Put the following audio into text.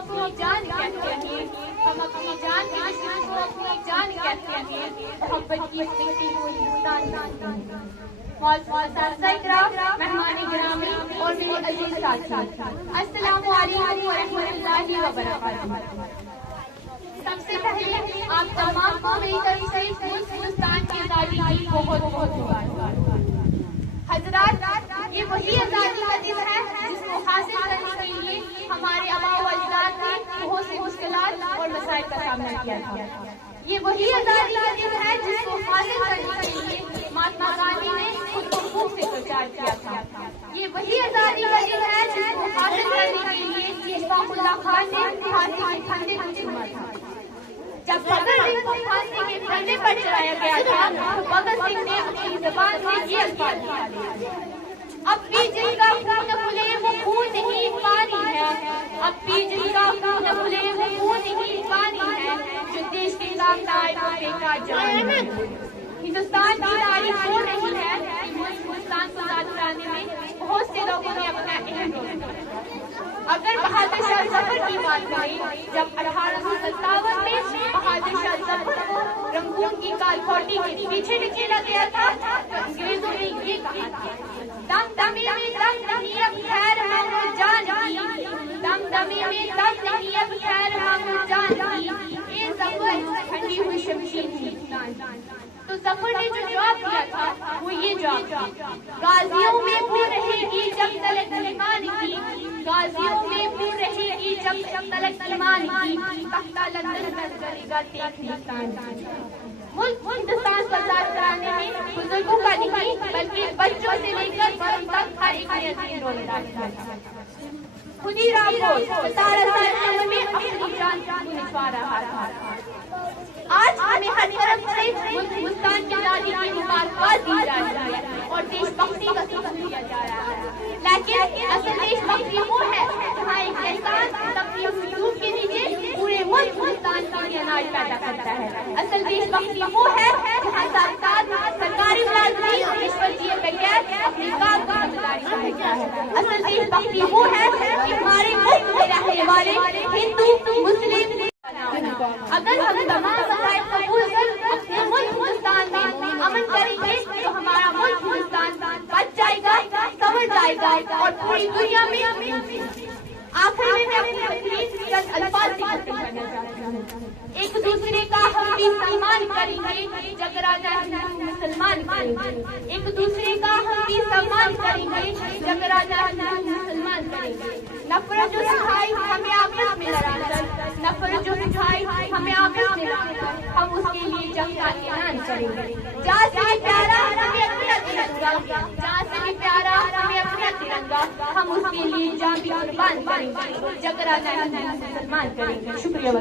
अपनी जान कहते हैं, हम अपनी जान के दुश्मन को अपनी जान कहते हैं, मोहब्बत की मिट्टी को हिंदुस्तान जानते हैं। मेहमान गिरामी और मेरे अजीज साथी, अस्सलामु अलैकुम व रहमतुल्लाहि व बरकातहू। सबसे पहले आप तमाम को मेरी तरफ से हिंदुस्तान की आज़ादी की बहुत बहुत मुबारक। हजरात, ये वही आज़ादी का दिन है जिसको हासिल करने के लिए हमारे आबा व अजदाद ने बहुत सी मुश्किलात और मसाइल का सामना किया था। ये वही आज़ादी का दिन है जिसको हासिल करने के लिए महात्मा गांधी ने खुद को खूब से प्रचार किया था। ये वही आज़ादी का दिन है जिसको हासिल करने के लिए इस्माउल्लाह खान ने फांसी के फंदे को चूमा था। जब भगत सिंह को फांसी के फंदे पर चढ़ाया गया था तो भगत सिंह ने अपनी जुबान से ये अल्फाज निकाले, अब भी जिनका खून खुले वो खून नहीं पानी है, अब भी जिनका खून खुले वो खून नहीं पानी है, जो देश के काम आए वो बेकार जान। हिंदुस्तान की तारीफ हो रही है कि हिंदुस्तान को आजाद कराने में बहुत से लोगों ने अपना अहम रोल निभाया। अगर बहादुर शाह जफर की बात करें, जब 1857 में बहादुर शाह जफर को रंगून की कालकोठी के पीछे ढकेला गया था तो अंग्रेजों ने ये कहा था, दम दमी में दम नहीं अब खैर मांगो जान की, दम दमी में दम नहीं अब खैर मांगो जान की, ये जफर ठंडी हुई शमशीर हिंदुस्तान। तो जफर ने जो जवाब दिया था वो ये जवाब था, गाजियों में वो रहेगी जब तलक ईमान की, गाजियों में वो रहेगी जब तलक ईमान की, तख्ता लंदन पर करेगा तेज हिंदुस्तान। मुल्क हिंदुस्तान को आजाद कराने में बुजुर्गों का नहीं बल्कि बच्चों से लेकर बड़ों तक हर एक ने अपनी रोल अदा किया था। खुदीराम बोस 17 साल की उम्र में अपनी जान को निछवा रहा था। आज हमें हर तरफ से हिंदुस्तान की आजादी की मुबारकबाद दी जा रही है और देशभक्ति का सबक दिया जा रहा है, लेकिन असल देशभक्ति वो है जहाँ एक किसान अपनी मजदूर के नीचे पूरे मुल्क हिंदुस्तान के लिए अनाज पैदा करता है। असल देशभक्ति वो है जहाँ सरकारी मुलाजमी और रिश्वत दिए बगैर अपने काम को जिम्मेदारी समझता है। असल देशभक्ति वो है कि हमारे मुल्क में रहने वाले हिंदू मुस्लिम अगर हम तमाम मसाइल कबूल कर अपने मुल्क हिंदुस्तान में अमन करेंगे तो हमारा मुल्क हिंदुस्तान बच जाएगा, संवर जाएगा और पूरी दुनिया में। आखिर में मैं अपनी चंद अल्फाज से खत्म करना चाहती हूँ। एक दूसरे का हम भी सम्मान करेंगे जब राजा हिंदू मुसलमान करेंगे, एक दूसरे का हम भी सम्मान करेंगे जब राजा हिंदू मुसलमान करेंगे। नफरत जो सिखाई हमें आपस में लड़ाकर, नफरत जो सिखाई हमें आपस में लड़ाकर हम उसके लिए जंग का ऐलान करेंगे। जहाँ से भी प्यारा हमें अपना तिरंगा, जहाँ से भी प्यारा हमें अपना तिरंगा, हम उसके लिए जान भी कुर्बान करेंगे जब राजा हिंदू मुसलमान करेंगे। शुक्रिया।